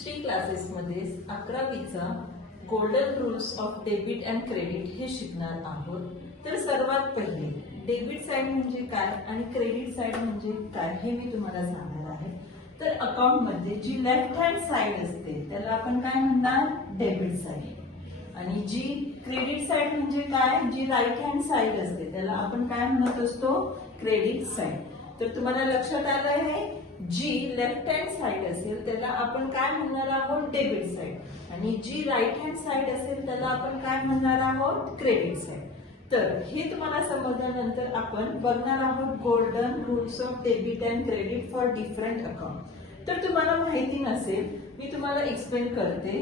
श्री क्लासेसमध्ये 11वीचा golden rules of debit and credit हे शिकणार आहोत। तर सर्वात पहिले डेबिट साइड म्हणजे काय आणि क्रेडिट साइड म्हणजे काय हे मी तुम्हाला सांगणार आहे। तर अकाउंट मध्ये जी लेफ्ट हँड साइड असते त्याला आपण काय म्हणणार, डेबिट साइड, आणि जी क्रेडिट साइड म्हणजे काय, जी राईट हँड साइड असते त्याला आपण काय म्हणत असतो, क्रेडिट साइड। तर तुम्हाला लक्षात आलं आहे, जी लेफ्ट हँड साइड असेल त्याला आपण काय म्हणणार आहोत, डेबिट साइड, आणि जी राईट हँड साइड असेल त्याला आपण काय म्हणणार आहोत, क्रेडिट साइड। तर हे तुम्हाला समजल्यानंतर आपण बघणार आहोत golden rules of debit and credit for different account. तर तुम्हाला माहिती नसेल, मी तुम्हाला एक्सप्लेन करते।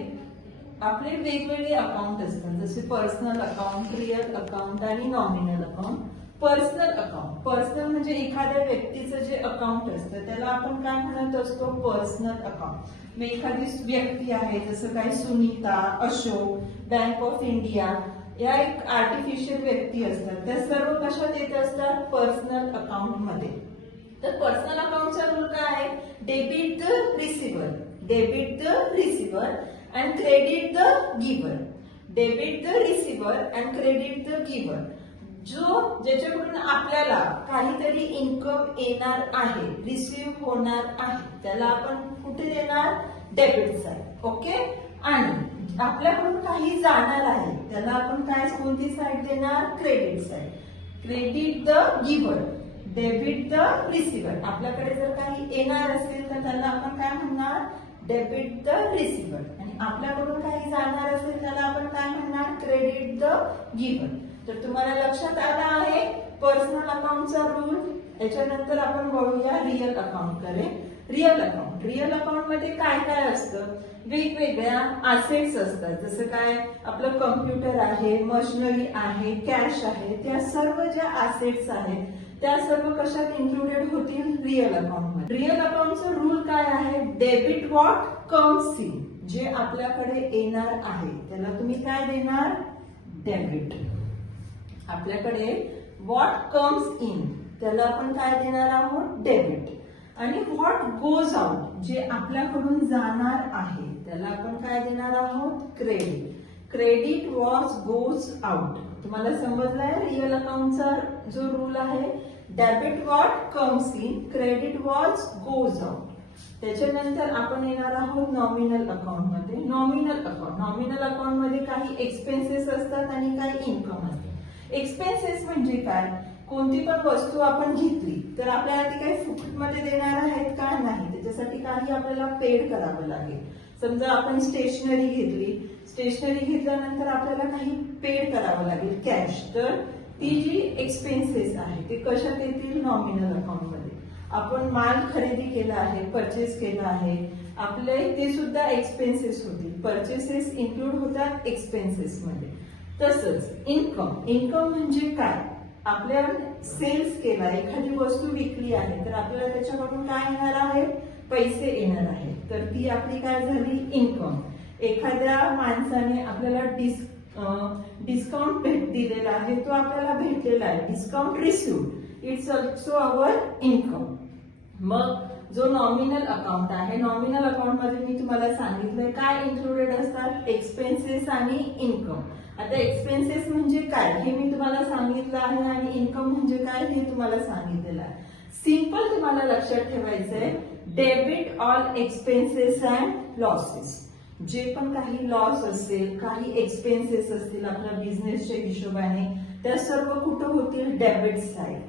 आपले वेगवेगळे अकाउंट असतात, जसे पर्सनल अकाउंट, रिअल अकाउंट आणि नॉमिनल अकाउंट। पर्सनल म्हणजे एखाद्या व्यक्तीचं जे अकाउंट असतं त्याला आपण काय म्हणत असतो, पर्सनल अकाउंट। मग एखादी व्यक्ती आहे, जसं काय Sunita, Ashok, bank of India, या एक आर्टिफिशियल व्यक्ती असतात, त्या सर्व कशात येत असतात, पर्सनल अकाउंट मध्ये। तर पर्सनल अकाउंटचा रूल काय आहे, debit the receiver and credit the giver. Debit the receiver and credit the giver, जो ज्याच्याकडून आपल्याला काहीतरी इन्कम येणार आहे, रिसीव्ह होणार आहे, त्याला आपण कुठे देणार, डेबिट साइड, ओके। आणि आपल्याकडून काही जाणार आहे त्याला आपण काय, कोणती साइड देणार, credit side. Credit the giver, debit the receiver, आपल्याकडे जर काही येणार असेल तर त्याला आपण काय म्हणणार, डेबिट द रिसिव्हर, आणि आपल्याकडून काही जाणार असेल त्याला आपण काय म्हणणार, क्रेडिट द गिव्हर। तर तुम्हाला लक्षात आला आहे पर्सनल अकाउंटचा रूल। याच्यानंतर आपण वळूया रिअल अकाउंट कडे। रिअल अकाउंट मध्ये काय काय असतं, वेगवेगळ्या असेट्स असतात, जसं काय आपलं कम्प्युटर आहे, मशिनरी आहे, कॅश आहे, त्या सर्व ज्या असेट्स आहेत त्या सर्व कशात इन्क्लुडेड होतील, रिअल अकाउंट मध्ये। रिअल अकाउंटचा रूल काय आहे, डेबिट व्हॉट कम्स इन, जे आपल्याकडे येणार आहे त्याला तुम्ही काय देणार, डेबिट। आपल्याकडे व्हॉट कम्स इन त्याला आपण काय देणार आहोत, डेबिट। आणि व्हॉट गोज आउट, जे आपल्याकडून जाणार आहे त्याला आपण काय देणार आहोत, credit. Credit what goes out. तुम्हाला समजलाय रिअल अकाउंटचा जो रूल आहे, debit what comes in, credit what goes out. त्याच्यानंतर आपण येणार आहोत नॉमिनल अकाउंट मध्ये। नॉमिनल अकाउंट मध्ये काही एक्सपेन्सेस असतात आणि काही इन्कम असतात। एक्सपेन्सेस म्हणजे काय, कोणती पण वस्तू आपण घेतली तर आपल्याला ती काही फुकटमध्ये देणार आहेत का, नाही, त्याच्यासाठी काही आपल्याला पेड करावं लागेल। समजा आपण स्टेशनरी घेतल्यानंतर आपल्याला काही पेड करावं लागेल, कॅश। तर ती जी एक्सपेन्सेस आहे ते कशात येतील, नॉमिनल अकाउंट मध्ये। आपण माल खरेदी केला आहे, परचेस केला आहे, आपले ते सुद्धा एक्सपेन्सेस होतील, परचेसेस इन्क्लूड होतात एक्सपेन्सेस मध्ये। तसंच इन्कम म्हणजे काय, आपल्या सेल्स केला, एखादी वस्तू विकली आहे तर आपल्याला त्याच्याकडून काय येणार आहे, पैसे येणार आहे, तर ती आपली काय झाली, इन्कम। एखाद्या माणसाने आपल्याला डिस्काउंट दिलेला आहे, तो आपल्याला भेटलेला आहे, discount received, it's also our income. मग जो नॉमिनल अकाउंट आहे, नॉमिनल अकाउंट मध्ये मी तुम्हाला सांगितलंय काय इन्क्लुडेड असतात, एक्सपेन्सेस आणि इन्कम। आता एक्सपेन्सेस म्हणजे काय हे मी तुम्हाला सांगितलं आहे, आणि इन्कम म्हणजे काय हे तुम्हाला सांगितलेलं आहे। सिंपल तुम्हाला लक्षात ठेवायचंय, debit all expenses and losses. जे पण काही लॉस असेल, काही एक्सपेन्सेस असतील आपल्या बिझनेसच्या हिशोबाने, त्या सर्व कुठं होतील, debit side.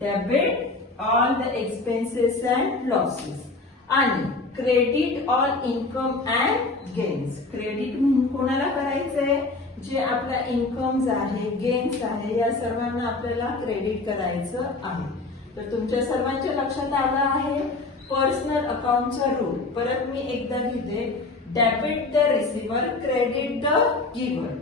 Debit all the expenses and losses. आणि credit all income and gains. Credit कोणाला करायचंय, जे आपला इन्कम्स आहे, गेन्स आहे, या सर्वांना आपल्याला क्रेडिट करायचं आहे। तर तुमच्या सर्वांच्या लक्षात आलं आहे पर्सनल अकाउंटचा रूल। परत मी एकदा लिहिते, debit the receiver, credit the giver.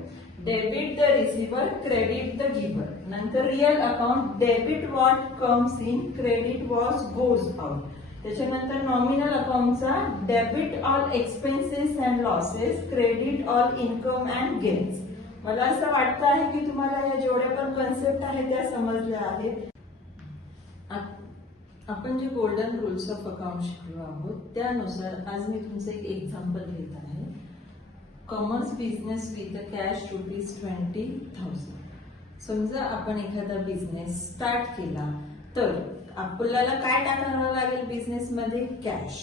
Debit the receiver, credit the giver. नंतर real account, debit what comes in, credit what goes out. त्याच्यानंतर नॉमिनल अकाउंटचा, debit all expenses and losses, credit all income and gains. मला असं वाटतं आहे की तुम्हाला या जेवढ्या पण कन्सेप्ट आहेत त्या समजल्या आहेत। आपण जे गोल्डन रूल्स ऑफ अकाउंट शिकलो आहोत त्यानुसार आज मी तुमचं एक एक्झाम्पल घेत आहे. Commerce business with cash ₹20,000. समजा आपण एखादा बिझनेस स्टार्ट केला तर आपल्याला काय टाकावं लागेल बिझनेस मध्ये? कॅश.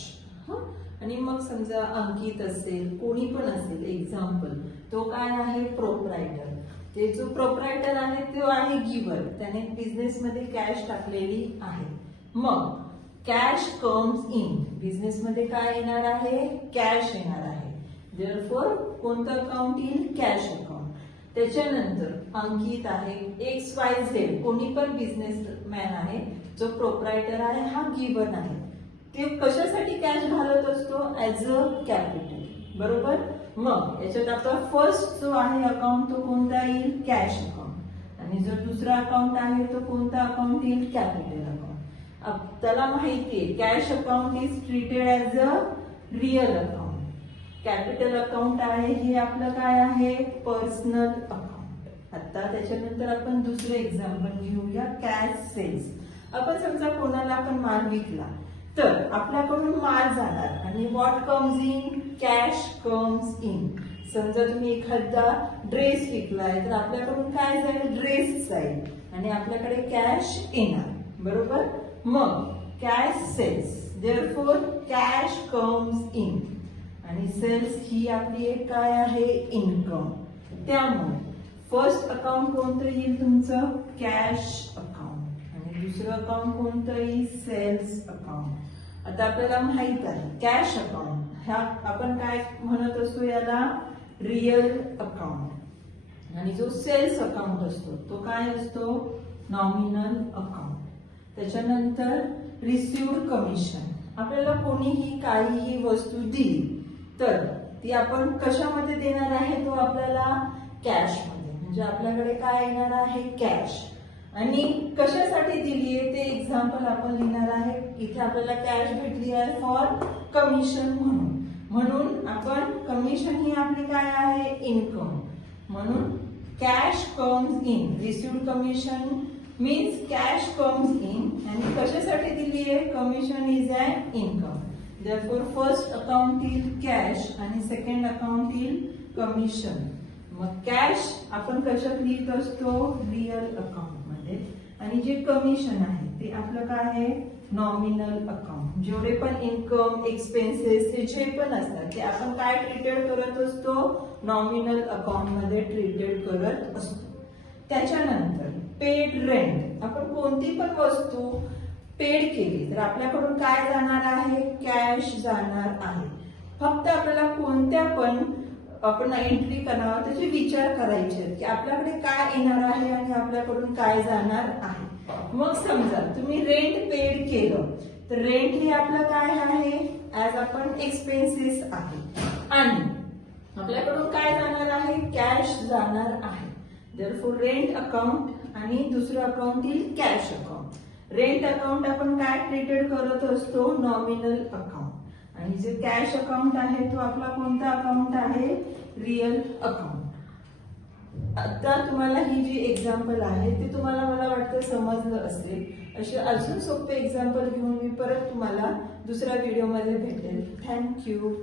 आणि मग समजा अंकित असेल, कोणी पण असेल, एक्झाम्पल तो काय आहे? प्रोप्रायटर. ते जो प्रोप्रायटर आहे तो आहे गिव्हर, त्याने बिझनेस मध्ये कॅश टाकलेली आहे. मग कॅश कम्स इन, बिझनेस मध्ये काय येणार आहे? कॅश येणार आहे. देअरफॉर कोणतं अकाउंट येईल? Cash account. त्याच्यानंतर अंकित आहे, XYZ कोणी पण बिझनेसमॅन आहे, जो प्रोप्रायटर आहे हा गिव्हर आहे. ते कशासाठी कॅश घालत असतो? As a capital. बरोबर. मग याच्यात आपला फर्स्ट जो आहे अकाउंट तो कोणता येईल? Cash account. आणि जर दुसरा अकाउंट आहे तो कोणता अकाउंट येईल? Capital account. त्याला माहितीये cash account is treated as a real account. Capital account आहे हे आपलं काय आहे? Personal account. आता त्याच्यानंतर आपण दुसरं एक्झाम्पल घेऊया, कॅश सेल्स. आपण समजा कोणाला आपण माल विकला तर आपल्याकडून माल जाणार आणि what comes in? Cash comes in. समजा तुम्ही एखादा ड्रेस विकलाय तर आपल्याकडून काय जाईल? ड्रेस जाईल आणि आपल्याकडे कॅश येणार. बरोबर. मग cash sales, therefore cash comes in. आणि सेल्स ही आपली एक काय आहे? इन्कम. त्यामुळे फर्स्ट अकाउंट कोणतं येईल तुमचं? Cash account. आणि दुसरं अकाउंट कोणतं येईल? Sales account. आता आपल्याला माहित आहे कॅश अकाउंट ह्या आपण काय म्हणत असतो? याला रिअल अकाउंट. आणि जो सेल्स अकाउंट असतो तो काय असतो? Nominal account. त्याच्यानंतर रिसिव्ड कमिशन. आपल्याला कोणीही काहीही वस्तू दिली तर ती आपण कशामध्ये देणार आहे? तो आपल्याला कॅश मध्ये. म्हणजे आपल्याकडे काय येणार आहे? कॅश. आणि कशासाठी दिली आहे ते एक्झाम्पल आपण लिहिणार आहे. इथे आपल्याला कॅश भेटली आहे फॉर कमिशन म्हणून. म्हणून आपण कमिशन ही आपली काय आहे? इन्कम. म्हणून cash comes in. Received commission means cash comes in. आणि कशासाठी दिली आहे? Commission is an income. Therefore first account येईल कॅश आणि सेकंड अकाउंट येईल कमिशन. मग कॅश आपण कशात लिहित असतो? रिअल अकाउंट मध्ये. आणि जे कमिशन आहे ते आपलं काय आहे? Nominal account. जेवढे पण इन्कम, एक्सपेन्सेस ते जे पण असतात ते आपण काय ट्रीटेड करत असतो? नॉमिनल अकाउंट मध्ये ट्रीटेड करत असतो. त्याच्यानंतर पेड रेंट. आपण कोणती पण वस्तू पेड केली तर आपल्याकडून काय जाणार आहे? कॅश जाणार आहे. फक्त आपल्याला कोणत्या पण आपण एंट्री करणार त्याचे विचार करायचे की आपल्याकडे काय येणार आहे आणि आपल्याकडून काय जाणार आहे. मग समजा तुम्ही रेंट पेड केलं तर रेंट हे आपलं काय आहे? ऍज आपण एक्सपेन्सेस आहे. आणि आपल्याकडून काय जाणार आहे? कॅश जाणार आहे. देअरफॉर रेंट अकाउंट आणि दुसरं अकाउंट येईल कॅश अकाउंट. रेंट अकाउंट आपण काय ट्रीटेड करत असतो? Nominal account. आणि जे कॅश अकाउंट आहे तो आपला कोणता अकाउंट आहे? Real account. आता तुम्हाला ही जी एक्झाम्पल आहे ते तुम्हाला मला वाटतं समजलं असेल. असे अजून सोपे एक्झाम्पल घेऊन मी परत तुम्हाला दुसऱ्या व्हिडिओमध्ये भेटेल. थँक्यू.